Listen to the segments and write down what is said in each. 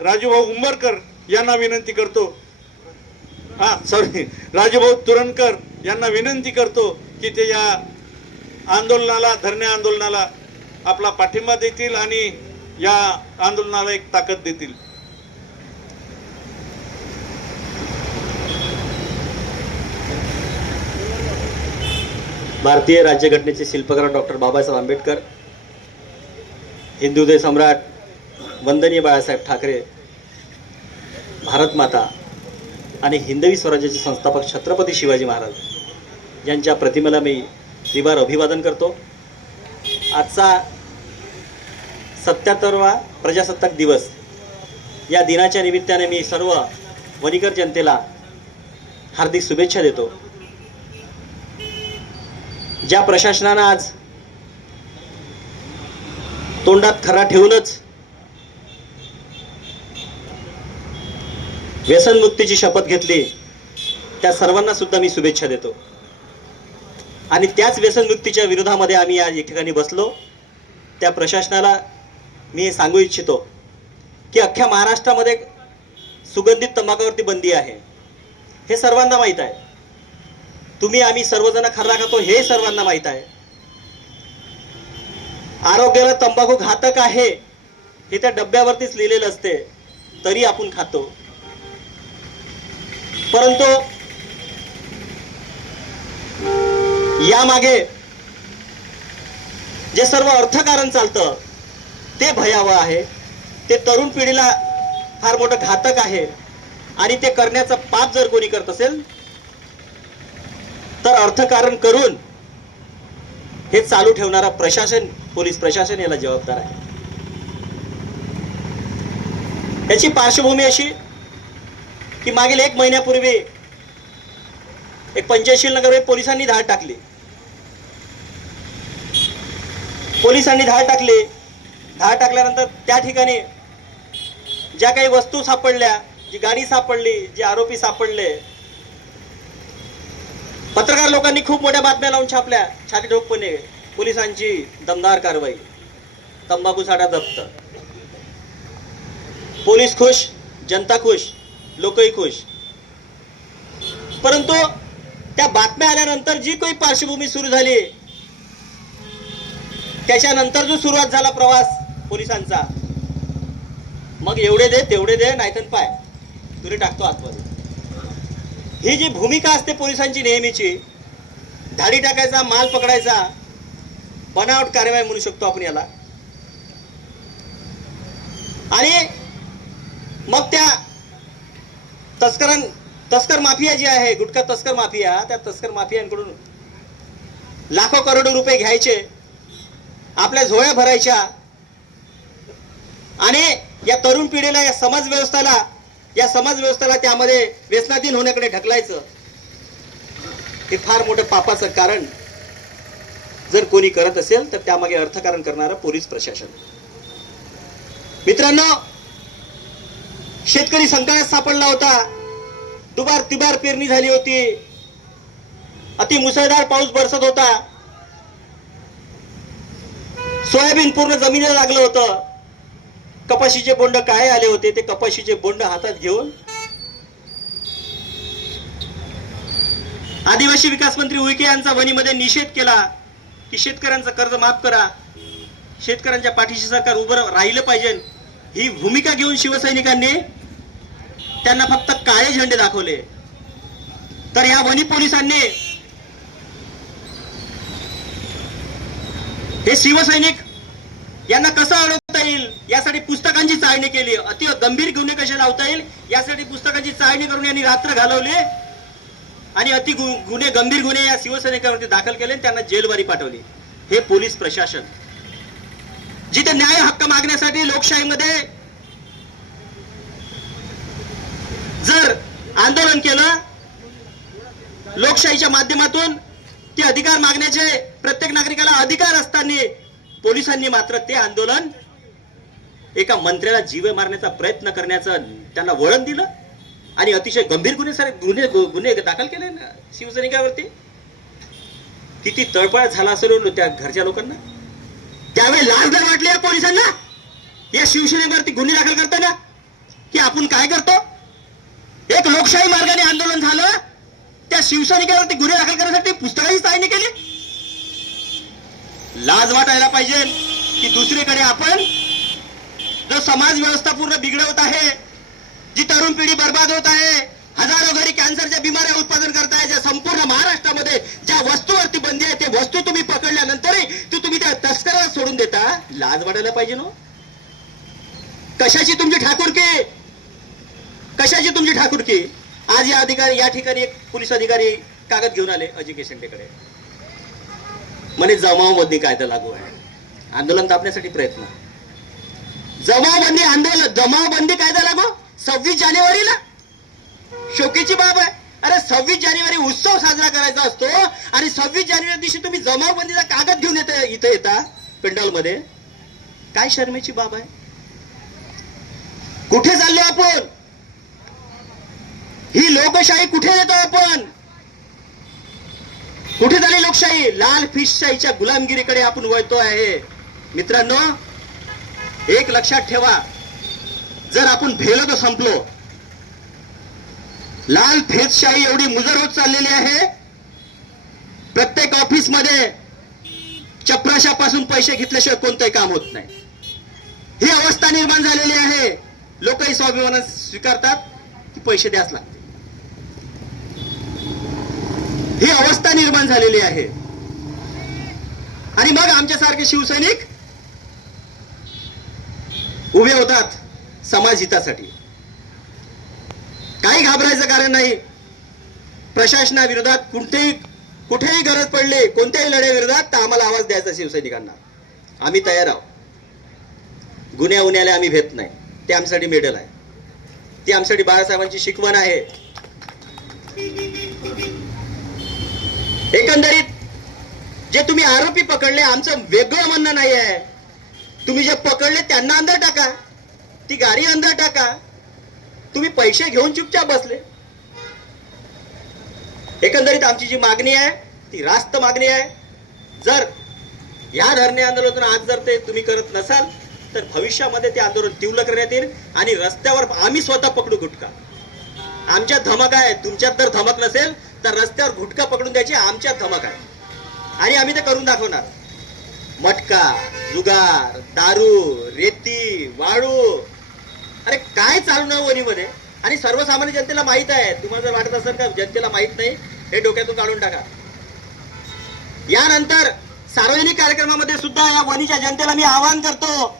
राजूभाऊ उंबरकर यांना विनंती करतो. हा सॉरी राजूभाऊ तुरणकर यांना विनंती करतो की ते या आंदोलनाला धरणे आंदोलनाला आपला पाठिंबा देतील आणि या आंदोलनाला एक ताकद देतील. भारतीय राज्यघटनेचे शिल्पकार डॉक्टर बाबासाहेब आंबेडकर हिंदुदय सम्राट वंदनीय बाळासाहेब ठाकरे भारत माता आणि हिंदवी स्वराज्याचे संस्थापक छत्रपती शिवाजी महाराज यांच्या प्रतिमेला मी त्रिवार अभिवादन करतो. आजचा सत्याहत्तरवा प्रजासत्ताक दिवस या दिनाच्या निमित्ताने मी सर्व वणीकर जनतेला हार्दिक शुभेच्छा देतो. ज्या प्रशासनानं आज तोंडात खरा ठेवूनच व्यसनमुक्तीची शपथ घेतली त्या सर्वांना सुद्धा मी शुभेच्छा देतो. आणि त्याच व्यसनमुक्तीच्या विरोधामध्ये आम्ही आज एक ठिकाणी बसलो. त्या प्रशासनाला मी हे सांगू इच्छितो की अख्ख्या महाराष्ट्रामध्ये सुगंधित तंबाखावरती बंदी आहे. हे सर्वांना माहीत आहे. तुम्ही आम्ही सर्वजण खर्रा खातो हे सर्वांना माहीत आहे. आरोग्याला तंबाखू घातक आहे हे त्या डब्यावरतीच लिहिलेलं असते तरी आपण खातो. परंतु यामागे जे सर्व अर्थकारण चालतं ते भयावह आहे. ते तरुण पिढीला फार मोठं घातक आहे. आणि ते करण्याचं पाप जर कोणी करत असेल तर अर्थकारण करून हे चालू ठेवणारा प्रशासन पोलीस प्रशासन याला जबाबदार आहे. याची पार्श्वभूमी अशी की मागील एक महिन्यापूर्वी एक पंचशील नगर पोलिसांनी धाड टाकली. पोलिसांनी धाड टाकली. धाड टाकल्यानंतर त्या ठिकाणी ज्या काही वस्तू सापडल्या जी गाडी सापडली जे आरोपी सापडले पत्रकार लोकांनी खूप मोठ्या बातम्या लावून छापल्या. छाती ठोकपणे पोलिसांची दमदार कारवाई. तंबाखू साठा जप्त. पोलीस खुश जनता खुश. लोकही खुश. परंतु त्या बातम्या आल्यानंतर जी काही पार्श्वभूमी सुरू झाली त्याच्यानंतर जो सुरुवात झाला प्रवास पोलिसांचा मग एवढे दे तेवढे दे नाहीतर पाय. तुरी टाकतो आतमध्ये. ही जी भूमिका असते पोलिसांची नेहमीची धाडी टाकायचा माल पकडायचा बनावट कारवाई म्हणू शकतो आपण याला. आणि मग त्या तस्करां तस्कर माफिया जी आहे गुटखा तस्कर माफिया त्या तस्कर माफियांकडून लाखो करोडो रुपये घ्यायचे आपल्या झोळ्या भरायच्या. आणि या तरुण पिढीला या समाज व्यवस्थेला या समाज व्यवस्थेला त्यामध्ये व्यसनाधीन होण्याकडे ढकलायचं हे फार मोठं पापाचं कारण. जर कोणी करत असेल तर त्यामागे अर्थकारण करणारं पोलीस प्रशासन. मित्रांनो शेतकरी संकटात सापडला होता. दुबार तिबार पेरणी झाली होती. अति मुसळधार पाऊस बरसत होता. सोयाबीन पूर्ण जमिनीला लागलं होतं. कपाशीचे बोंड काय आले होते ते कपाशीचे बोंड हातात घेऊन आदिवासी विकास मंत्री उईके यांचा वणीमध्ये निषेध केला की शेतकऱ्यांचं कर्ज माफ करा. शेतकऱ्यांच्या पाठीशी सरकार उभं राहिलं पाहिजे. ही भूमिका घेऊन शिवसैनिकांनी त्यांना फक्त काळे झेंडे दाखवले. तर या वनी पोलिसांनी हे शिवसैनिक यांना कसं अडवता येईल? यासाठी पुस्तकांची चाळणी केली. अति गंभीर गुन्हे कसे लावता येईल? यासाठी पुस्तकांची चाळणी करून यांनी रात्र घालवली. आणि अति गुन्हे गंभीर गुन्हे या शिवसैनिकांवरती दाखल केले त्यांना जेलवारी पाठवली. हे पोलीस प्रशासन. जिथे न्याय हक्क मागण्यासाठी लोकशाहीमध्ये जर आंदोलन केलं लोकशाहीच्या माध्यमातून ते अधिकार मागण्याचे प्रत्येक नागरिकाला अधिकार असताना पोलिसांनी मात्र ते आंदोलन एका मंत्र्याला जीवे मारण्याचा प्रयत्न करण्याचं त्यांना वळण दिलं. आणि अतिशय गंभीर गुन्हे सारे गुन्हे गुन्हे दाखल केले ना शिवसैनिकावरती. किती तळपळ झाला असेल त्या घरच्या लोकांना. त्यावेळी लाज नाही वाटली या पोलिसांना? या शिवसेनेवरती गुन्हे दाखल करताना? की आपण काय करतो? लोकशाही मार्गाने आंदोलन झालं त्या शिवसैनिकावरती गुन्हे दाखल करण्यासाठी पुस्तकाची चाळणी केली. लाज वाटायला पाहिजे की दुसरीकडे आपण जो समाज व्यवस्था पूर्ण बिघडवत आहे जी तरुण पिढी बर्बाद होत आहे हजारो घरी कॅन्सरच्या बिमाऱ्या उत्पादन करताय ज्या संपूर्ण महाराष्ट्रामध्ये ज्या वस्तूवरती बंदी आहे ते वस्तू तुम्ही पकडल्यानंतरही ती तुम्ही त्या तस्कराला सोडून देता. लाज वाटायला पाहिजे ना हो. कशाची तुमची ठाकूरकी कशाची तुमची ठाकूरकी? आज या अधिकारी या ठिकाणी एक पोलीस अधिकारी कागद घेऊन आले अजिंक्य शेंडेकडे म्हणे जमावबंदी कायदा लागू आहे. आंदोलन दाबण्यासाठी प्रयत्न. जमावबंदी आंदोलन जमावबंदी कायदा लागू? सव्वीस जानेवारीला? शोकेची बाब आहे. अरे सव्वीस जानेवारी उत्सव साजरा करायचा असतो आणि सव्वीस जानेवारी दिवशी तुम्ही जमावबंदीचा कागद घेऊन येता इथं येता पेंडॉलमध्ये काय शर्मेची बाब आहे? कुठे चाललो आपण? ही लोकशाही कुठे येतो आपण? कुठे झाली लोकशाही? लाल फिशशाहीच्या गुलामगिरीकडे आपण वळतो आहे. मित्रांनो एक लक्षात ठेवा. जर आपण भेलो तर संपलो लाल फेजशाही एवढी मुजर होत चाललेली आहे प्रत्येक ऑफिसमध्ये चपराशापासून पैसे घेतल्याशिवाय कोणतंही काम होत नाही. ही अवस्था निर्माण झालेली आहे. लोकही स्वाभिमान स्वीकारतात की पैसे द्याच लागतात. ही अवस्था निर्माण झालेली आहे. आणि मग आमच्यासारखे शिवसैनिक उभे होतात समाज हितासाठी. काही घाबरायचं कारण नाही. प्रशासनाविरोधात कुठेही कुठेही गरज पडली कोणत्याही लढ्याविरोधात तर आम्हाला आवाज द्यायचा शिवसैनिकांना. आम्ही तयार आहोत. गुन्ह्या उन्ह्याला आम्ही भेट नाही. ते आमच्यासाठी मेडल आहे. ती आमच्यासाठी बाळासाहेबांची शिकवण आहे. एकंदरीत जे तुम्ही आरोपी पकडले आमचं वेगळं म्हणणं नाही आहे तुम्ही जे पकडले त्यांना अंदर टाका. ती गाडी अंदर टाका. तुम्ही पैसे घेऊन चुपचाप बसले. एकंदरीत आमची जी मागणी आहे ती रास्त मागणी आहे. जर या धरणे आंदोलनातून आज जर ते तुम्ही करत नसाल तर भविष्यामध्ये ते आंदोलन तीव्र करण्यात येईल आणि रस्त्यावर आम्ही स्वतः पकडू गुटका आमच्यात धमक आहे तुमच्यात जर धमक नसेल तर रस्त्यावर घुटका पकडून द्यायची आमच्या धमक आहे. आणि आम्ही ते करून दाखवणार. मटका जुगार दारू रेती वाळू. अरे काय चालू ना वणीमध्ये? आणि सर्वसामान्य जनतेला माहीत आहे. तुम्हाला जर वाटत असेल का जनतेला माहीत नाही हे डोक्यातून काढून टाका. यानंतर सार्वजनिक कार्यक्रमामध्ये सुद्धा या वणीच्या जनतेला मी आवाहन करतो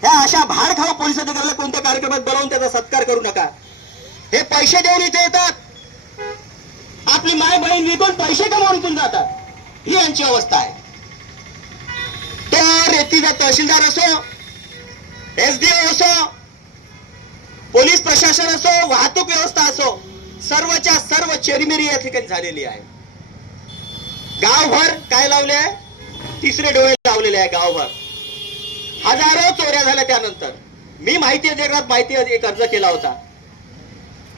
ह्या अशा भारखाव पोलीस अधिकाऱ्याला कोणत्या कार्यक्रमात बोलावून त्याचा सत्कार करू नका. हे पैसे देऊन इथे येतात. आपली माय बहीण विकून पैसे कमावून पण जातात. ही यांची अवस्था आहे. तो रेतीचा तहसीलदार असो एसडीओ असो पोलीस प्रशासन असो वाहतूक व्यवस्था असो सर्वच्या सर्व चेरीमेरी या ठिकाणी झालेली आहे. गावभर काय लावले आहे? तिसरे डोळे लावलेले आहे गावभर. हजारो चोऱ्या झाल्या त्यानंतर. मी माहिती अधिकारात माहिती एक अर्ज केला होता.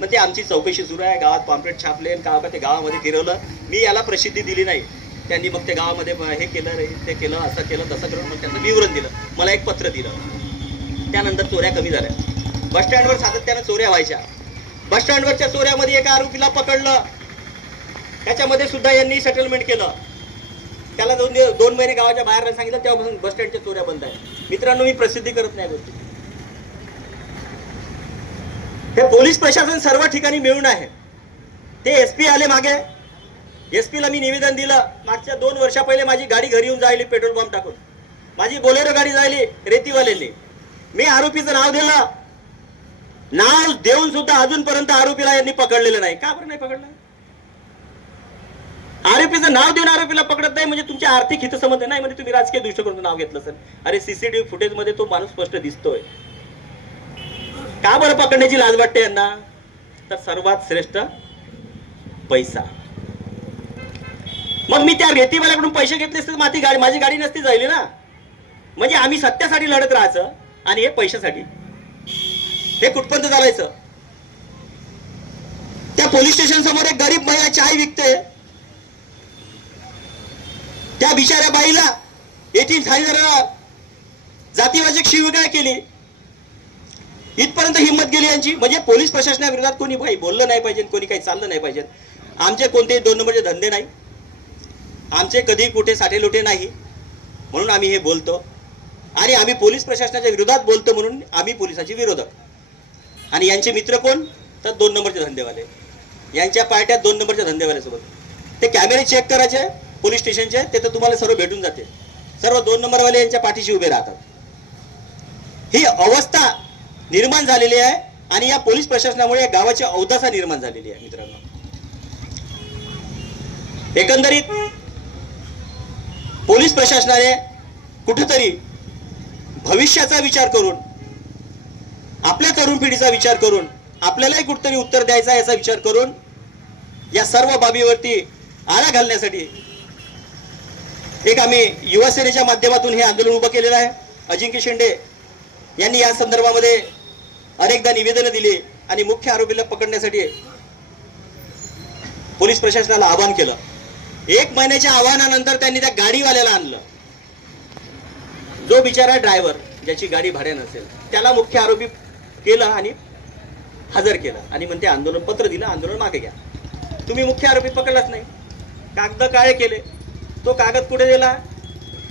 मग ते आमची चौकशी सुरू आहे. गावात पॉम्पलेट छापले आणि का ते गावामध्ये फिरवलं. मी याला प्रसिद्धी दिली नाही. त्यांनी मग ते गावामध्ये हे केलं रे ते केलं असं केलं तसं करून मग त्यांचं विवरण दिलं. मला एक पत्र दिलं. त्यानंतर चोऱ्या कमी झाल्या. बसस्टँडवर सातत्यानं चोऱ्या व्हायच्या. बसस्टँडवरच्या चोऱ्यामध्ये एका आरोपीला पकडलं. त्याच्यामध्ये सुद्धा यांनी सेटलमेंट केलं. त्याला दोन दोन महिने गावाच्या बाहेर सांगितलं. तेव्हापासून बसस्टँडच्या चोऱ्या बंद आहे मित्रांनो मी प्रसिद्धी करत नाही गोष्टी हे पोलीस प्रशासन सर्व ठिकाणी मिळून आहे. ते एस पी आले मागे. एस ला मी निवेदन दिलं. मागच्या दोन वर्षा पहिले माझी गाडी घरी येऊन जायली पेट्रोल पंप टाकून. माझी बोलेरो गाडी जायली रेतीवालेली मी आरोपीचं नाव दिलं. नाव देऊन सुद्धा अजूनपर्यंत आरोपीला यांनी पकडलेलं नाही. का बरं नाही पकडलं? आरोपीचं नाव देऊन आरोपीला पकडत नाही म्हणजे तुमच्या आर्थिक हितसंबंध नाही म्हणजे तुम्ही राजकीय दृष्टिकोनातून नाव घेतलं सर. अरे सीसीटीव्ही फुटेजमध्ये तो माणूस स्पष्ट दिसतोय. का बरं पकडण्याची लाज वाटते यांना? तर सर्वात श्रेष्ठ पैसा. मग मी त्या रेतीवाल्याकडून पैसे घेतले असते तर माझी गाडी माझी गाडी नसती जायली ना. म्हणजे आम्ही सत्यासाठी लढत राहायचं आणि हे पैशासाठी. हे कुठपर्यंत चालायचं? त्या पोलीस स्टेशन समोर एक गरीब महिला चाय विकते. त्या बिचाऱ्या बाईला येथील ठाणेदाराला जातीवाचक शिवगाय केली. इथपर्यंत हिंमत गेली यांची. म्हणजे पोलीस प्रशासनाविरोधात कोणी काही बोललं नाही पाहिजे कोणी काही चाललं नाही पाहिजे. आमचे कोणतेही दोन नंबरचे धंदे नाही. आमचे कधी कुठे साठे लोटे नाही. म्हणून आम्ही हे बोलतो. आणि आम्ही पोलीस प्रशासनाच्या विरोधात बोलतो म्हणून आम्ही पोलिसाचे विरोधक. आणि यांचे मित्र कोण? तर दोन नंबरचे धंदेवाले. यांच्या पार्ट्यात दोन नंबरच्या धंदेवाल्यासोबत. ते कॅमेरे चेक करायचे पोलीस स्टेशनचे ते तर तुम्हाला सर्व भेटून जाते. सर्व दोन नंबरवाले यांच्या पाठीशी उभे राहतात. ही अवस्था निर्माण झालेली आहे आणि या पोलीस प्रशासनामुळे या गावाची अवदसा निर्माण झालेली आहे मित्रांनो. एकंदरीत पोलीस प्रशासनाने कुठेतरी भविष्याचा विचार करून आपल्या तरुण पिढीचा विचार करून आपल्यालाही कुठतरी उत्तर द्यायचा याचा विचार करून या सर्व बाबीवरती आळा घालण्यासाठी एक आम्ही युवासेनेच्या माध्यमातून हे आंदोलन उभं केलेलं आहे. अजिंक्य शिंदे यांनी या संदर्भामध्ये अनेकदा निवेदनं दिली आणि मुख्य आरोपीला पकडण्यासाठी पोलीस प्रशासनाला आवाहन केलं. एक महिन्याच्या आव्हानानंतर त्यांनी त्या गाडीवाल्याला आणलं. जो बिचारा ड्रायव्हर ज्याची गाडी भाड्या नसेल त्याला मुख्य आरोपी केलं आणि हजर केलं. आणि म्हणते आंदोलन पत्र दिलं आंदोलन मागे घ्या. तुम्ही मुख्य आरोपी पकडलाच नाही. कागद काळे केले. तो कागद कुठे दिला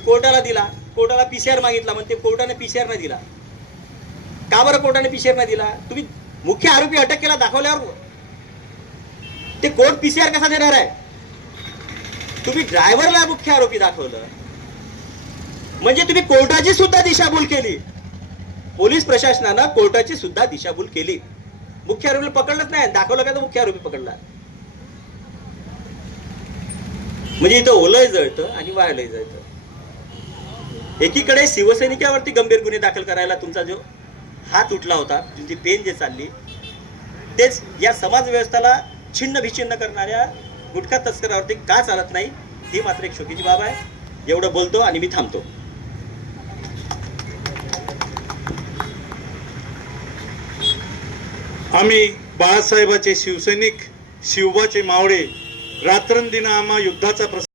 कोर्टाला दिला. कोर्टाला पीसीआर मागितला. म्हणते कोर्टाने पीसीआर नाही दिला. का बरं कोर्टाने पीसीआर नाही दिला? तुम्ही मुख्य आरोपी अटक केला दाखवल्यावर ते कोर्ट पीसीआर कसा देणार आहे? तुम्ही ड्रायव्हरला मुख्य आरोपी दाखवलं. म्हणजे तुम्ही कोर्टाची सुद्धा दिशाभूल केली. पोलीस प्रशासनानं कोर्टाची सुद्धा दिशाभूल केली. मुख्य आरोपीला पकडलंच नाही. दाखवलं का तर मुख्य आरोपी पकडला? म्हणजे इथं ओलंही जळतं आणि वाळलंय जळतं. एकीकडे शिवसैनिकावरती गंभीर गुन्हे दाखल करायला तुमचा जो हात उठला होता तुमची पेन जे चालली तेच या समाज व्यवस्थेला छिन्न विछिन्न करणाऱ्या गुटखा तस्करावरती का चालत नाही ही मात्र एक शोकीची बाब आहे. एवढं बोलतो आणि मी थांबतो. आम्ही बाळासाहेबाचे शिवसैनिक शिवबाचे मावळे रात्रंदिन आम्हा युद्धाचा प्रस